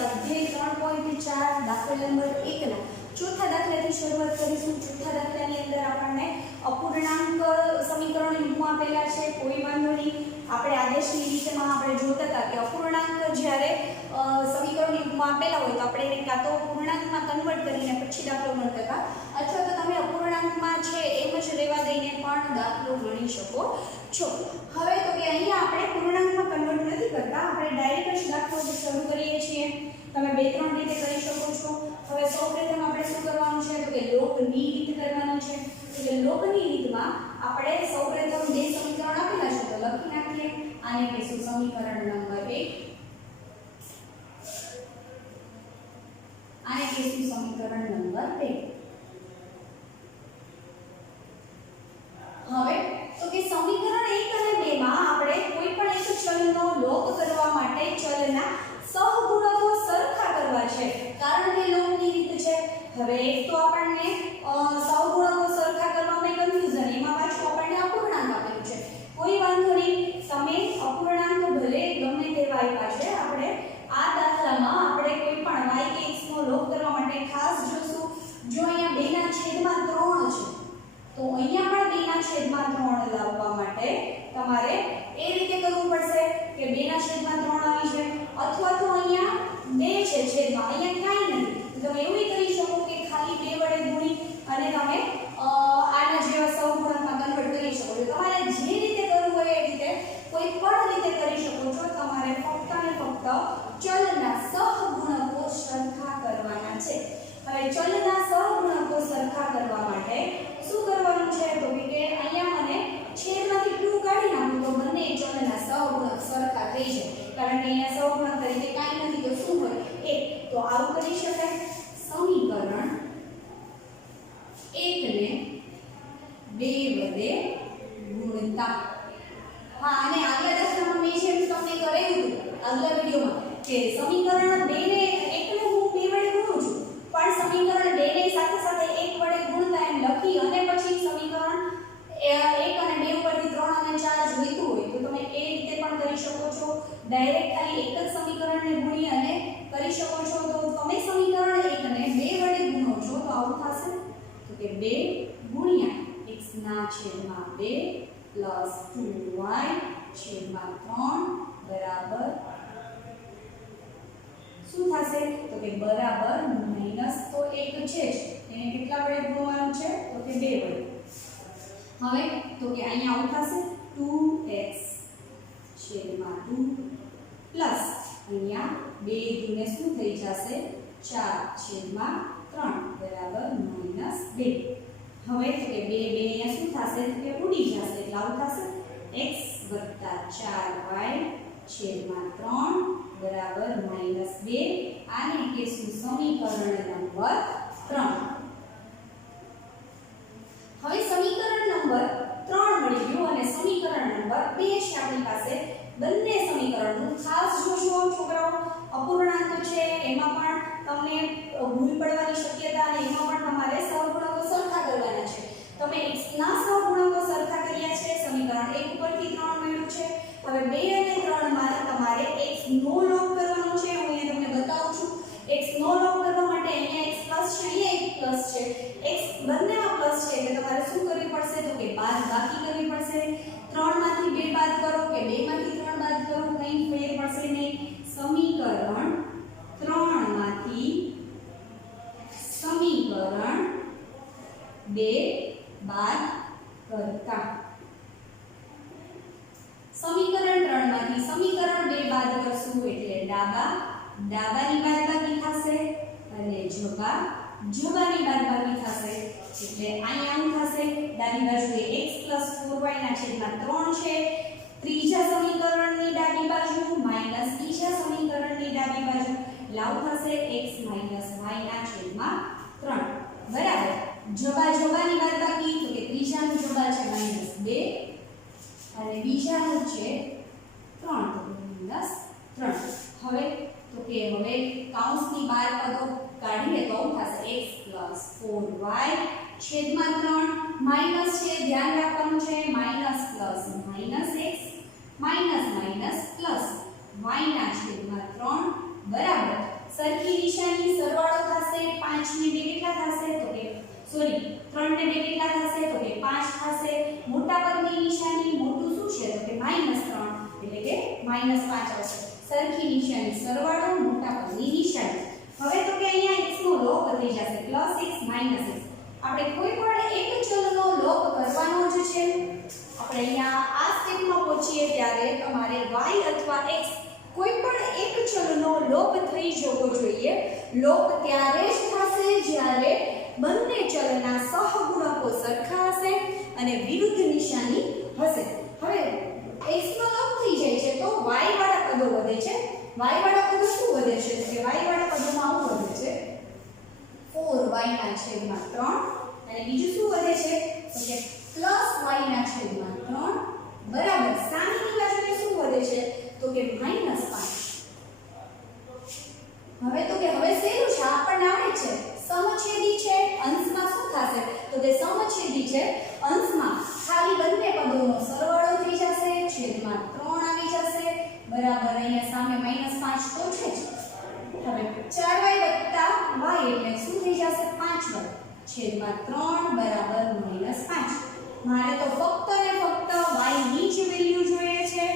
સ્વાધ્યાય 3.4 દાખલા નંબર 1 ના ચોથા દાખલાથી શરૂઆત કરીશું। ચોથા દાખલાની અંદર આપણને અપૂર્ણાંક સમીકરણ રૂપમાં આપેલા છે। કોઈ વાંધો નહીં, આપણે આદેશની રીતમાં આપણે જોતા હતા કે અપૂર્ણાંક જ્યારે સમીકરણની રૂપમાં આપેલા હોય તો આપણે એને કાં તો પૂર્ણાંકમાં કન્વર્ટ કરીને પછી દાખલો ગણતા હતા, અથવા તો તમે અપૂર્ણાંકમાં છે એમ જ રહેવા દઈને પણ દાખલો ગણી શકો છો। હવે તો કે અહીંયા આપણે પૂર્ણાંકમાં કન્વર્ટ નથી કરતા, આપણે ડાયરેક્ટ જ દાખલો શરૂ કરીએ છીએ। તમે બે ત્રણ રીતે કરી શકો છો। હવે સૌપ્રથમ આપણે શું કરવાનું છે તો કે લોપની રીત કરવાનું છે। તો કે લોપની રીતમાં આપણે સૌપ્રથમ બે સમીકરણ આપેલા છે તો લખી નાખીએ। આને કહીશું સમીકરણ નંબર 1, આને કહીશું સમીકરણ નંબર 2। હવે તો કે સમીકરણ 1 અને 2 માં આપણે કોઈ પણ એક ચલનો લોપ કરવા માટે ચલના સહગુણકો સરખા કરવા છે, કારણ કે લોપની રીત છે। હવે એક તો આપણને સહગુણકો સરખા કરવામાં કન્ફ્યુઝન, એમાં પાછું આપણને અપૂર્ણાંક આપેલું છે। કોઈ વાંધો નહીં, તમે અપૂર્ણાંક ભલે ગમે તેવા આપ્યા છે, આપણે આ દાખલામાં આપણે કોઈ પણ y કે x નો લોપ કરવા માટે ખાસ જોશું। જો અહીંયા 2 ના છેદમાં 3 છે તો અહીંયા પણ 2 ના છેદમાં 3 લાવવા માટે તમારે એ રીતે કરવું પડશે કે 2 ના છેદમાં 3 આવી જાય, અથવા તો અહીંયા 2 છે છેદમાં, અહીંયા કાંઈ નથી તો તમે એવું કરી શકો કે ખાલી 2 વડે ગુણી અને તમે આના જેવા સહગુણકમાં કન્વર્ટ કરી શકો છો। તમારે જે રીતે કરવું હોય એ રીતે કોઈ પણ રીતે કરી શકો છો। તમારે ફક્ત અને ફક્ત ચલના સહગુણકો સરખા કરવાના છે। હવે ચલના સહગુણકો સરખા કરવા માટે શું કરવાનું છે તો કે અહીંયા મને છેદમાંથી 2 કાઢી નાખું તો બંને ચલના સહગુણક સરખા થઈ જાય, કારણ કે અહીંયા સહગુણક તરીકે કાંઈ નથી તો શું હોય 1। તો આવું કરી શકાય। સમીકરણ 1 ને 2 વડે ગુણતા। હા, અને આગલા દાખલામાં મેં જેમ તમને કરાવ્યું આગલા વિડિયોમાં કે સમીકરણ 2 ને 1 ને હું 2 વડે ગુણું છું, પણ સમીકરણ 2 ને સાથે સાથે 1 વડે ગુણતા એમ લખી અને પછી સમીકરણ 1 અને 2 ઉપરથી 3 અને 4 જોઈતું હોય તો તમે એ રીતે પણ કરી શકો છો। ડાયરેક્ટ ખાલી એક જ સમીકરણને ગુણી અને કરી શકો છો। તો તમે સમીકરણ 1 ને 2 વડે ગુણો છો તો આવું થશે તો કે 2 ગુણ્યા x ના છેદમાં 2 પ્લસ 2y છેદમાં 3 બરાબર શું થશે તો કે બરાબર માઈનસ તો 1 છે જ, એને કેટલા વડે ગુણવાનું છે તો કે 2 વડે। હવે તો કે અહીંયા આવું થશે 2x છેદમાં 2 પ્લસ અહીંયા 2 દુને શું થઈ જશે 4 છેદમાં 3 બરાબર માઈનસ 2। હવે તો કે 2 અહીંયા શું થશે તો કે ઉડી જશે, એટલે આવું થશે x 4y છેદમાં 3 બરાબર -2। આને કહીશું સમીકરણ નંબર 3। હવે સમીકરણ નંબર 3 મળી ગયું અને સમીકરણ નંબર 2 છે આપણી પાસે। બંને સમીકરણનું ખાસ જોશો છોકરાઓ, અપૂર્ણાંક છે એમાં પણ તમને ભૂલ પડવાની શક્યતા અને એમાં પણ તમારે સહગુણકો સરખા કરવાના છે। તમે x ના સહગુણકો સરખા કર્યા છે, સમીકરણ 1 ઉપરથી 3 મળ્યું છે। હવે 2 અને 3 માં તમારે x નો લોપ કરવાનો છે। હું અહીંયા તમને બતાવું છું। x નો લોપ કરવા માટે અહીંયા x પ્લસ છે, અહીંયા x પ્લસ છે, x બંનેમાં પ્લસ છે એટલે તમારે શું કરવી પડશે તો કે બાદબાકી કરવી પડશે। 3 માંથી 2 બાદ કરો કે 2 માંથી 3 બાદ કરો, કંઈ ફેર પડશે નહીં। સમીકરણ 3 માંથી સમીકરણ 2 બાદ કરતા, સમીકરણ 3 માંથી સમીકરણ 2 બાદ કરશું એટલે ડાબાની બાદબાકી થશે અને જબાની બાદબાકી થશે, એટલે અહીંયા આવું થશે। ડાબી બાજુએ x 4y ના છેદમાં 3 છે, ત્રીજા સમીકરણની ડાબી બાજુ માઈનસ ત્રીજા સમીકરણની ડાબી બાજુ લાવું થશે x y ના છેદમાં 3 બરાબર। જબાની બાદબાકી તો કે ત્રીજાનું જબા છે -2 અને બીજાનું છે 3 તો -3। હવે તો કે હવે કૌંસની બહાર પદો કાઢીએ તો થશે x 4y છેદમાં 3 માઈનસ છે, ધ્યાન રાખવાનું છે minus plus minus x minus minus plus y ના છેદમાં 3 બરાબર સોરી 3 ને 2 કેટલા થશે તો કે 5 થશે મોટા પદની નિશાની મોટું શું છે તો કે -3 એટલે કે -5 આવશે સરખી નિશાની સરવાળો મોટા પદની નિશાની હવે તો કે અહીંયા x નો લોપ થઈ જશે +x -x આપણે કોઈ પણ એક ચલનો લોપ કરવાનો જ છે આપણે અહીંયા આ સ્ટેપમાં પહોંચીએ ત્યારે તમારે y અથવા x કોઈ પણ એક ચલનો લોપ થઈ જવો જોઈએ લોપ ત્યારે જ થશે જ્યારે બંને ચલના સહગુણકો સરખા હશે અને વિરુદ્ધ નિશાની હશે હવે x નો લોપ થઈ જાય છે તો y વાળા પદો વધે છે y વાળા પદો શું વધે છે તો કે y વાળા પદોમાં આવું વધે છે 4y ના છેદમાં 3 અને બીજું શું વધે છે તો કે +y ના છેદમાં 3 બરાબર સામેની બાજુએ શું વધે છે તો કે -5 હવે તો કે હવે શેનું છે આપણને આવડે છે સમછેદી છે અંશમાં શું થશે તો કે સમછેદી છે અંશમાં ખાલી બંને પદોનો સરવાળો થઈ જશે છેદમાં 3 આવી જશે બરાબર અહીંયા સામે -5 તો છે જ હવે 4y y એટલે શું થઈ જશે 5y છેદમાં 3 બરાબર -5 મારે તો ફક્ત ને ફક્ત y ની જ વેલ્યુ જોઈએ છે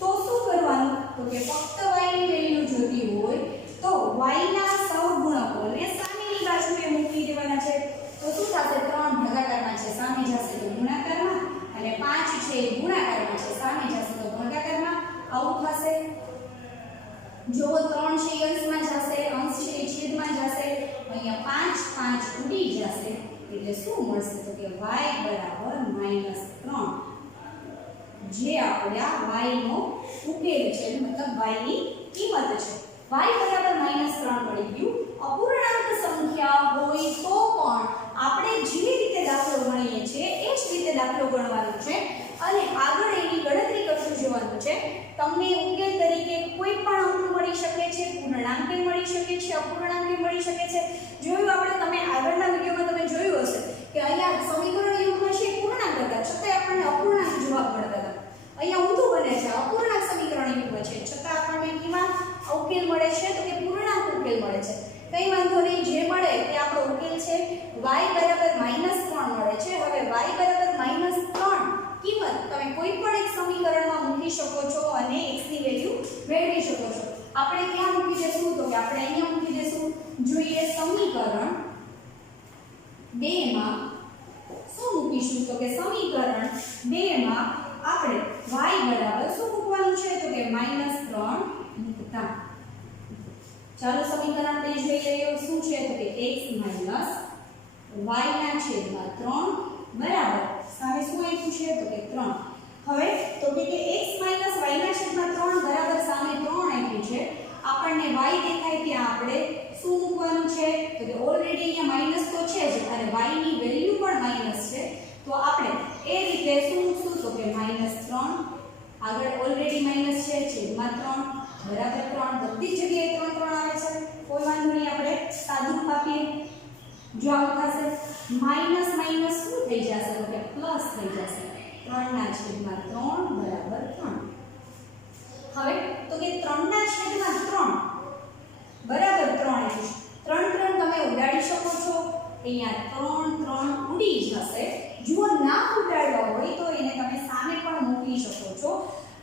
તો શું કરવાનું તો કે ફક્ત y ની વેલ્યુ જોતી હોય તો y ના સહગુણકોને સામેની બાજુએ મૂકી દેવાના છે તો શું થશે 3 ભાગાકારમાં છે સામે જશે તો ગુણાકારમાં અને 5 છે એ ગુણાકારમાં છે સામે જશે તો ભાગાકારમાં આવું થશે જો 3 છે અંશમાં જશે અંશ છે એ છેદમાં જશે અહીંયા 5 ઉડી જશે એટલે શું મળશે તો કે y બરાબર -3 જે આપણા y નો ઉકેલ છે મતલબ y ની કિંમત છે y બરાબર -3 મળી ગયું અપૂર્ણાંક સંખ્યા હોય તો પણ આપણે જે રીતે દાખલો ગણીએ છીએ એ જ રીતે દાખલો ગણવાનો છે અને આગળ એની ગણતરી કરતું જવાનું છે તમને ઉકેલ તરીકે કોઈ પણ અંક મળી શકે છે પૂર્ણાંક મળી શકે છે અપૂર્ણાંક મળી શકે છે જોયું આપણે તમે આગળના વિડિયોમાં તમે જોયું હશે કે અહીંયા સમીકરણ યુગમાં છે પૂર્ણાંક હતા છતાં આપણને અપૂર્ણાંક જવાબ મળતા હતા અહીંયા ઊંધું બને છે અપૂર્ણાંક સમીકરણ યુગમાં છે છતાં આપણને કેવા ઉકેલ મળે છે તો કે પૂર્ણાંક ઉકેલ મળે છે કઈ વાંધો નહીં જે મળે તે આપણો ઉકેલ છે y બરાબર -3 મળે છે હવે y બરાબર -3 કિંમત તમે કોઈ પણ એક સમીકરણમાં મૂકી શકો છો અને x ની વેલ્યુ મેળવી શકો છો આપણે ક્યાં મૂકી દેશું તો કે આપણે અહીંયા મૂકી દેશું જોઈએ સમીકરણ 2 માં શું મૂકીશું તો કે સમીકરણ 2 માં આપણે y બરાબર શું મૂકવાનું છે તો કે -3 મૂકતા ચાલો સમીકરણ આપણે જોઈ લઈએ શું છે તો કે x y ના છેદમાં 3 બરાબર સામે શું આપ્યું છે તો કે 3 હવે તો કે x y ના છેદમાં 3 બરાબર સામે 3 આપ્યું છે આપણને y દેખાય ત્યાં આપણે શું મૂકવાનું છે તો કે ઓલરેડી અહીંયા માઈનસ તો છે જ અને y ની વેલ્યુ પણ માઈનસ છે તો આપણે એ રીતે શું મૂકશું તો કે -3 આગળ ઓલરેડી માઈનસ છે છેદમાં 3 બરાબર 3 બધી જગ્યાએ 3 આવે છે કોઈ વાંધો નહીં આપણે સાદું આપીએ જો આવું થશે માઈનસ માઈનસ શું થઈ જશે તો કે પ્લસ થઈ જશે 3 ના છેદમાં 3 બરાબર 3 હવે તો કે 3 ના છેદમાં 3 બરાબર 3 એટલે 3 તમે ઉડાડી શકો છો અહીંયા 3 ઉડી જશે જો ના ઉડાડવા હોય તો એને તમે સામે પણ મૂકી શકો છો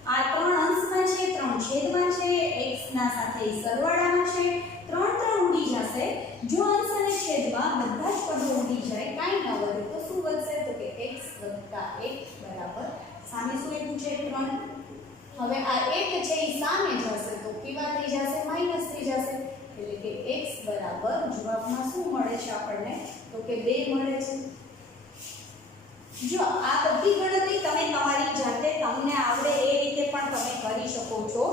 આ 3 અંશમાં છે 3 છેદમાં છે x ના સાથે સરવાળામાં છે 3 ઉડી જશે જો અંશ અને છેદમાં બધા જ પદો ઉડી જાય કાંઈ ન વધે તો શું બનશે તો કે x + 1 બરાબર સામે શું આપ્યું છે 3 હવે આ 1 છે એ સામે જશે તો કેવા થઈ જશે માઈનસ થઈ જશે એટલે કે x બરાબર જવાબમાં શું મળે છે આપણને તો કે 2 મળે છે જો આ બધી ગણતરી તમે તમારી જાતે તમને આવડે એ રીતે પણ તમે કરી શકો છો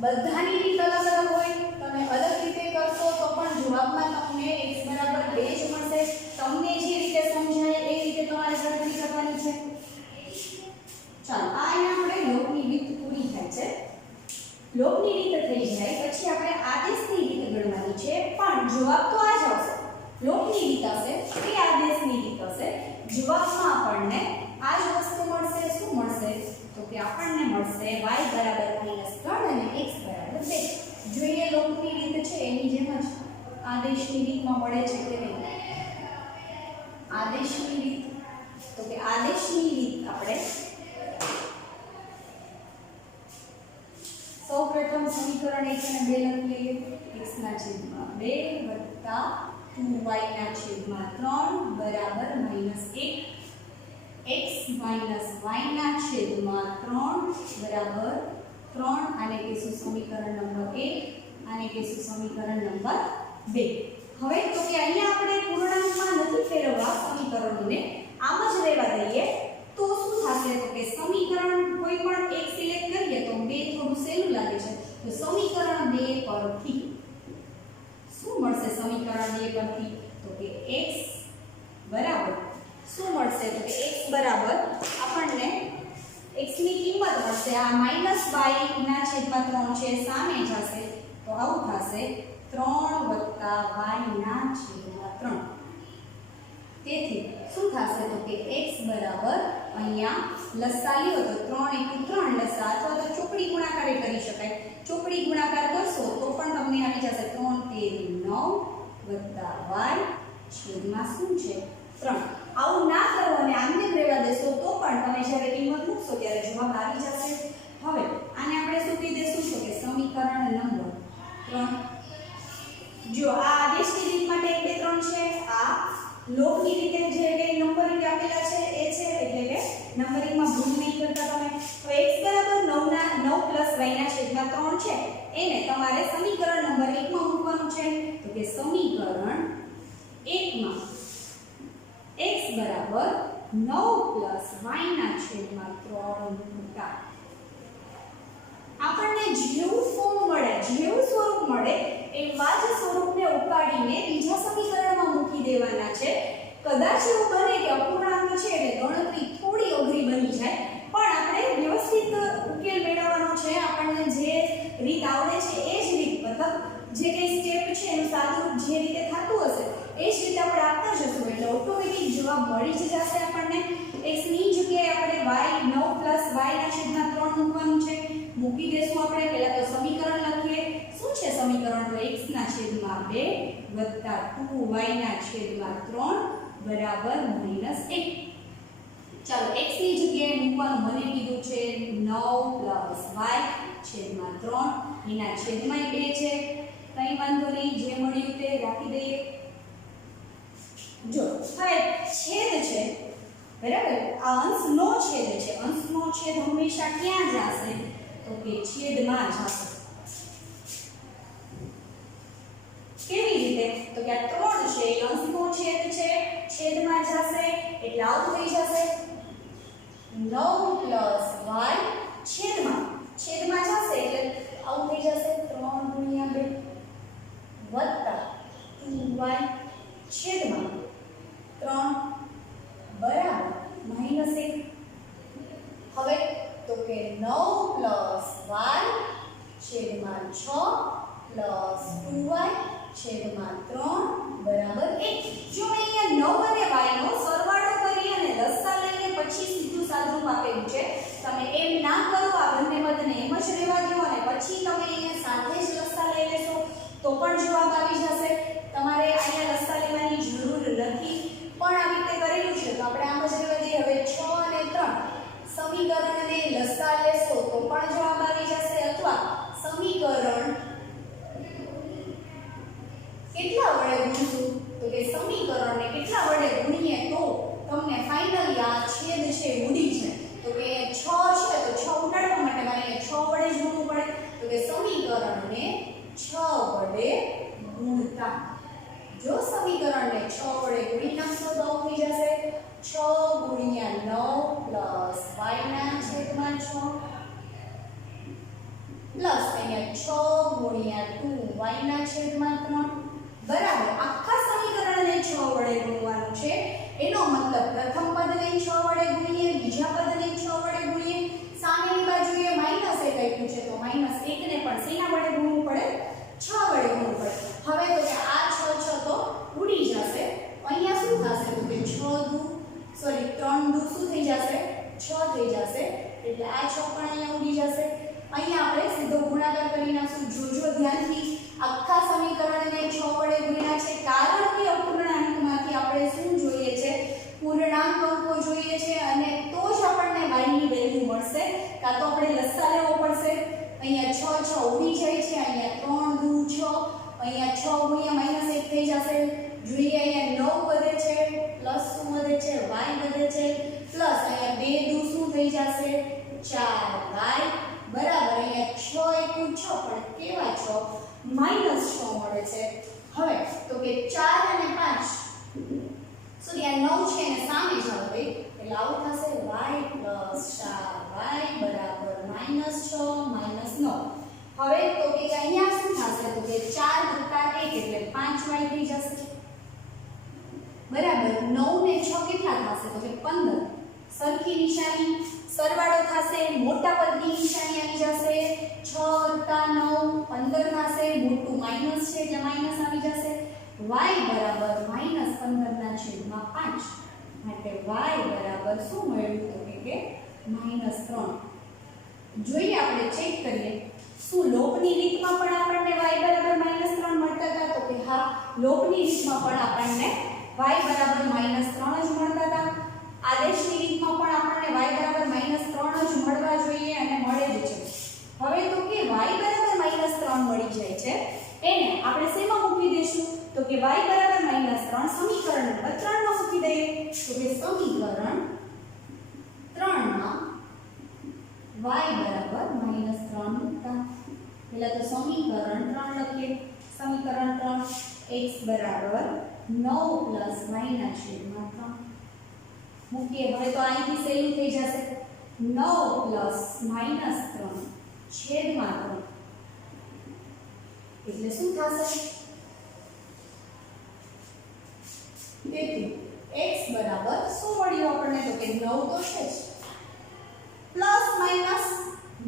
બધાની રીત અલગ અલગ હોય તમે અલગ રીતે કરશો તો પણ જવાબમાં તમને x બરાબર 2 જ મળશે તમને જે રીતે સમજાય એ રીતે તમારે ગણતરી કરવાની છે ચાલો આ અહીંયા આપણે લોપની રીત પૂરી થાય છે લોપની રીત થઈ જાય પછી આપણે આદેશની રીત ગણવાની છે પણ જવાબ તો આ જ આવશે લોપની રીત હશે કે આદેશની રીત હશે જવાબમાં આપણને આ જ વસ્તુ મળશે શું મળશે તો કે આપણને મળશે y બરાબર -3 અને x બરાબર 2 જોઈએ લોપની રીત છે એની જેમ જ આદેશની રીતમાં મળે છે કે નહીં આદેશની રીત, તો કે આદેશની રીત આપણે સૌપ્રથમ સમીકરણ 1 અને 2 લખી લઈએ. x ના છેદમાં 2 વત્તા 2y ના છેદમાં 3 બરાબર -1. x minus y ના છેદમાં 3 બરાબર 3. આને કહીશું સમીકરણ નંબર 1, આને કહીશું સમીકરણ નંબર 2. હવે તો કે અહીંયા આપણે પૂર્ણાંકમાં નથી ફેરવવા સમીકરણોને, આમ જ રહેવા દઈએ તો શું થશે? તો કે સમીકરણ કોઈ પણ એક સિલેક્ટ કરીએ તો 2 થોડું સહેલું લાગે છે. તો સમીકરણ 2 પરથી શું મળશે? સમીકરણ 2 પરથી તો કે x બરાબર શું મળશે? તો કે x બરાબર આપણને x ની કિંમત મળશે આ -y ના છેદમાં 3 છે, સામે જશે તો આવું થશે 3 વત્તા y ના છેદમાં 3. તેથી શું થશે? તો કે x બરાબર અહીંયા લસા લ્યો તો 3 * 3 લસા, અથવા તો ચોકડી ગુણાકાર કરી શકાય. ચોકડી ગુણાકાર કરશો તો પણ તમને આવી જશે 3 * 9 વત્તા y છેદમાં શું છે? 3. આવું ના કરો અને આમને રહેવા દેશો તો પણ તમે જ્યારે કિંમત મૂકશો ત્યારે જવાબ આવી જશે. હવે આને આપણે શું કહી દેશું? તો કે સમીકરણ નંબર 3. જો આ આદેશની રીત માટે 1 2 3 છે, આ લોકની રીતે જે કઈ નંબરિંગ આપેલા છે એ છે, એટલે કે નંબરિંગમાં ભૂલ નહીં કરતા તમે. હવે x બરાબર 9 + y ના છેદમાં 3 છે, એને તમારે સમીકરણ નંબર 1 માં મૂકવાનું છે. તો કે સમીકરણ 1 માં x બરાબર 9 + y ના છેદમાં 3 મૂકતા આપણને જેવું ફોર્મ મળે, જેવું સ્વરૂપ મળે એવા જ સ્વરૂપને ઉપાડીને બીજા સમીકરણમાં મૂકી દેવાના છે. કદાચ એવું બને કે અપૂર્ણાંક છે એટલે ગણતરી થોડી અઘરી બની જાય, પણ આપણે વ્યવસ્થિત ઉકેલ મેળવવાનો છે. આપણને જે રીત આવડે છે એ જ રીત, મતલબ જે કઈ સ્ટેપ છે એનું સાદું જે રીતે થતું હશે એ જ રીતે આપણે આપતા જશું એટલે ઓટોમેટિક જવાબ મળી જ જશે આપણને. x ની જગ્યાએ આપણે 9 + y ના છેદમાં 3 મૂકવાનું છે. મૂકી દેશું આપણે. પહેલા તો સમીકરણ લખીએ. શું છે સમીકરણ? તો x ના છેદમાં 2 વત્તા 2y ના છેદમાં 3 બરાબર -1. ચાલો x ની જગ્યાએ મૂકવાનું મને કીધું છે 9 + y છેદમાં 3, એના છેદમાં 2 છે, કંઈ વાંધો નહીં, જે મળ્યું તે રાખી દઈએ. જો હવે છેદ છે બરાબર, આ અંશનો છેદ છે. અંશનો છેદ હંમેશા ક્યાં જશે? તો કે છેદમાં જશે. કેવી રીતે? તો કે આ 3 છે એ અંશનો છેદ છે, છેદમાં જશે એટલે આવું થઈ જશે 9 + y છેદમાં જશે એટલે આવું થઈ જશે 3 × 2 વત્તા 2y છેદમાં 3 બરાબર -1. હવે તો કે 9 + y છેદમાં 6 + 2y છેદમાં 3 બરાબર 1. જો મેં અહીંયા 9 અને y નો સરવાળો કરી અને લસા લઈને પછી સીધું સાદુરૂપ આપેલું છે, તમે એમ ના કરો, આ બંને પદને એમ જ રહેવા દો અને પછી તમે અહીંયા સાથે જ લસા લઈ લેશો તો પણ જવાબ આવી જશે. તમારે અહીંયા લસા લેવાની જરૂર નથી, પણ આવી રીતે કરેલું છે તો આપણે આમ જ રહેવા દઈએ. હવે 6 અને 3 સમીકરણને લસા લેશો તો પણ જવાબ આવી જશે, અથવા સમીકરણ કેટલા વડે ગુણીશું? તો કે સમીકરણને કેટલા વડે ગુણીએ તો તમને ફાઇનલી આ છેદ છે ઉડી જાય. તો કે 6 છે તો 6 ઉડાડવા માટે મારે 6 વડે જ ગુણવું પડે. તો કે સમીકરણને 6 વડે ગુણતા, જો સમીકરણને 6 વડે ગુણી નાખશો તો થઈ જશે 6 × 9 + y ના છેદમાં 6 પ્લસ અહીંયા 6 × 2y ના છેદમાં 3 બરાબર. આખા સમીકરણને 6 વડે ગુણવાનું છે. એનો મતલબ પ્રથમ પદને 6 વડે ગુણીએ, બીજા પદને 6 વડે ગુણીએ, સામેની બાજુએ -1 આપ્યું છે તો -1 ને પણ શેના વડે ગુણવું પડે? 6 વડે ગુણવું પડે. હવે તો કે આ 6 તો ઉડી જશે. અહીંયા શું થશે? તો કે 3 દુ શું થઈ જશે? 6 થઈ જશે. એટલે આ 6 પણ અહીંયા ઉડી જશે. અહીંયા આપણે સીધો ગુણાકાર કરી નાખશું. જોજો ધ્યાનથી, આખા સમીકરણને 6 ગુણ્યા -1 થઈ જશે. જોઈએ અહીંયા 9 વધે છે પ્લસ શું વધે છે y વધે છે પ્લસ અહીંયા 2 દુ શું થઈ જશે 4y બરાબર. અહીંયા 6 એકુ 6 પણ કેવા 6 -6 મળે છે. હવે તો કે 4 અને 5 સોરી આ 9 છે ને સામે જાવ ભાઈ એટલે આવું થશે y + 4y બરાબર -6 -9. હવે તો કે અહીંયા શું થશે તો કે 4 + 1 એટલે 5y થઈ જશે બરાબર. 9 ને 6 કેટલા થશે તો કે 15. સરખી નિશાની સરવાળો થશે મોટા પદની નિશાની આવી જશે 6 + 9 15 થશે મોટું માઈનસ છે એટલે માઈનસ આવી જશે. y બરાબર -15/5 માટે y બરાબર શું મળ્યું તો કે -3. જોઈએ આપણે ચેક કરીએ શું લોપની રીતમાં પણ આપણને y બરાબર -3 મળતા હતા તો કે હા લોપની રીતમાં પણ આપણને y બરાબર -3 જ મળતા હતા. આદેશની રીતમાં પણ આપણને y બરાબર -3 જ મળવા જોઈએ અને મળે જ છે. હવે તો કે y બરાબર -3 મળી જાય છે એને આપણે શેમાં મૂકી દઈશું તો કે y બરાબર -3 સમીકરણ નંબર 3 માં મૂકી દઈએ તો કે સમીકરણ 3 માં y બરાબર -3 મૂકતા પહેલા તો સમીકરણ 3 લખીએ. સમીકરણ 3 x બરાબર 9 + -3 મૂકીએ. હવે તો અહીંથી સહેલું થઈ જશે 9 + -3 છેદમાં 3 એટલે શું થશે તેથી x બરાબર શું મળ્યું આપણને તો કે 9 તો છે જ પ્લસ માઈનસ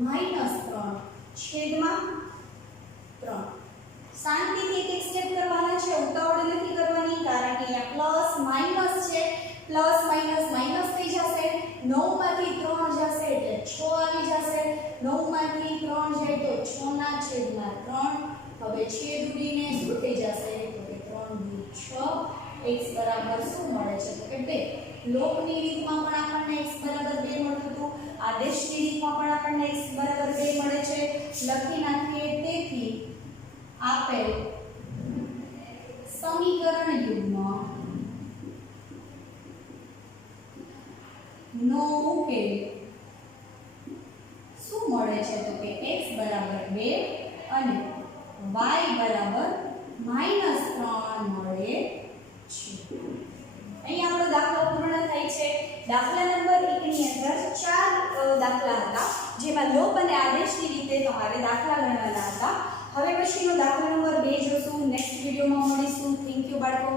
-3 છેદમાં 3. શાંતિથી એક સ્ટેપ કરવાના છે ઉતાવળ નથી કરવાની કારણ કે અહીંયા પ્લસ માઈનસ છે પ્લસ માઈનસ માઈનસ થઈ જશે 9 માંથી 3 જશે એટલે 6 આવી જશે 9 માંથી 3 જાય તો 6 ના છેદમાં 3. હવે છેદ ઉડીને શું થઈ જશે તો કે 3 × 6 x બરાબર શું મળે છે તો કે 2. લોપની રીતમાં પણ આપણને x બરાબર 2 મળતું હતું. આદેશની રીતમાં પણ આપણને x બરાબર 2 મળે છે. લખી નાખીએ તેથી આપેલ સમીકરણ યુગ્મ નો ઉકેલ શું મળે છે તો કે x બરાબર 2 અને y બરાબર -3 મળે છે. અહીં આપણો દાખલો પૂર્ણ થાય છે. દાખલા નંબર 1 ની અંદર 4 દાખલા હતા જેમાં લોપ અને આદેશની રીતે તમારે દાખલા ગણવાના હતા. હવે પછીનો દાખલા નંબર 2 જોશું. નેક્સ્ટ વિડિયોમાં મળીશું. થેન્ક યુ બાળકો.